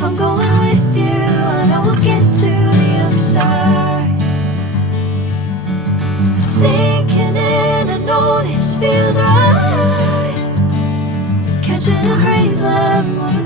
If I'm going with you, I know we'll get to the other side. Sinking in, I know this feels right. Catching a crazy love, moving